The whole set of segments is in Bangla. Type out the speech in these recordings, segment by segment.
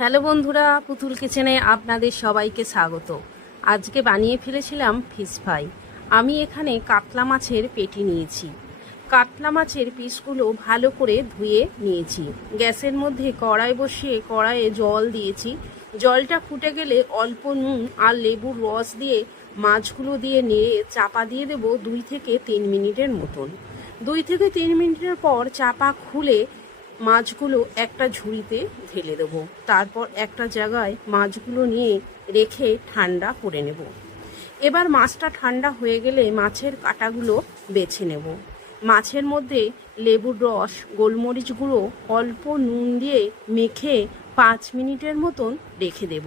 হ্যালো বন্ধুরা, পুতুল কিচেনে আপনাদের সবাইকে স্বাগত। আজকে বানিয়ে ফেলেছিলাম ফিশ ফ্রাই। আমি এখানে কাতলা মাছের পেটি নিয়েছি। কাতলা মাছের পিসগুলো ভালো করে ধুয়ে নিয়েছি। গ্যাসের মধ্যে কড়াই বসিয়ে কড়াইয়ে জল দিয়েছি। জলটা ফুটে গেলে অল্প নুন আর লেবুর রস দিয়ে মাছগুলো দিয়ে নেড়ে চাপা দিয়ে দেব 2 থেকে 3 মিনিটের মতন। 2 থেকে 3 মিনিটের পর চাপা খুলে মাছগুলো একটা ঝুড়িতে ঢেলে দেবো। তারপর একটা জায়গায় মাছগুলো নিয়ে রেখে ঠান্ডা করে নেব। এবার মাছটা ঠান্ডা হয়ে গেলে মাছের কাঁটাগুলো বেছে নেব। মাছের মধ্যে লেবুর রস, গোলমরিচ গুঁড়ো, অল্প নুন দিয়ে মেখে 5 মিনিটের মতন রেখে দেব।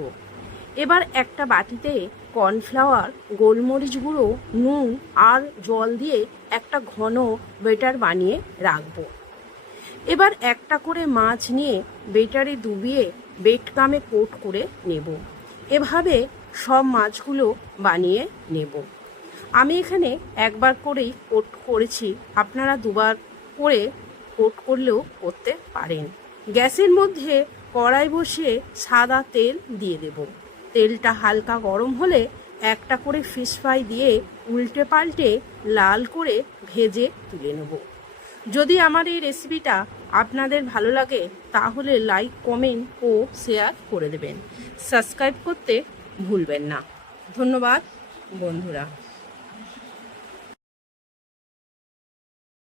এবার একটা বাটিতে কর্নফ্লাওয়ার, গোলমরিচ গুঁড়ো, নুন আর জল দিয়ে একটা ঘন ব্যাটার বানিয়ে রাখবো। এবার একটা করে মাছ নিয়ে বেটারে ডুবিয়ে বেটকামে কোট করে নেব। এভাবে সব মাছগুলো বানিয়ে নেব। আমি এখানে একবার করেই কোট করেছি, আপনারা দুবার করে কোট করলেও করতে পারেন। গ্যাসের মধ্যে কড়াই বসিয়ে সাদা তেল দিয়ে দেব। তেলটা হালকা গরম হলে একটা করে ফিশ ফ্রাই দিয়ে উল্টে পাল্টে লাল করে ভেজে তুলে নেব। যদি আমার এই রেসিপিটা আপনাদের ভালো লাগে তাহলে লাইক, কমেন্ট ও শেয়ার করে দেবেন। সাবস্ক্রাইব করতে ভুলবেন না। ধন্যবাদ বন্ধুরা।